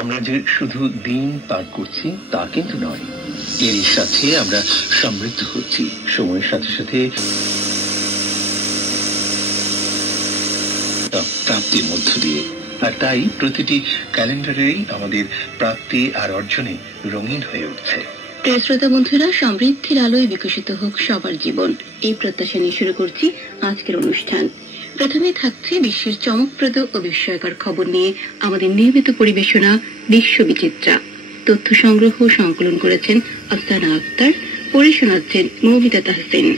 আমরা যে শুধু দিন পার করছি তা কিন্তু নয়, এরই সাথে আমরা সমৃদ্ধ হচ্ছি সময়ের সাথে সাথে প্রাপ্তির মধ্য দিয়ে। আর তাই প্রতিটি ক্যালেন্ডারেই আমাদের প্রাপ্তি আর অর্জনে রঙিন হয়ে উঠছে। প্রিয় শ্রোতা বন্ধুরা, সমৃদ্ধির আলোয় বিকশিত হোক সবার জীবন, এই প্রত্যাশা নিয়ে শুরু করছি আজকের অনুষ্ঠান। প্রথমে থাকছে বিশ্বের চমকপ্রদ ও বিস্ময়কর খবর নিয়ে আমাদের নিয়মিত পরিবেশনা বিশ্ব বিচিত্রা। তথ্য সংগ্রহ সংকলন করেছেন আফসানা আক্তার, পড়ে শোনাচ্ছেন মৌমিতা তাহসিন।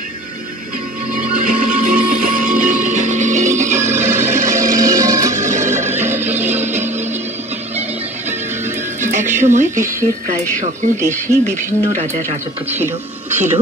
একসময় বিশ্বের প্রায় সকল দেশেই বিভিন্ন রাজার রাজত্ব ছিল।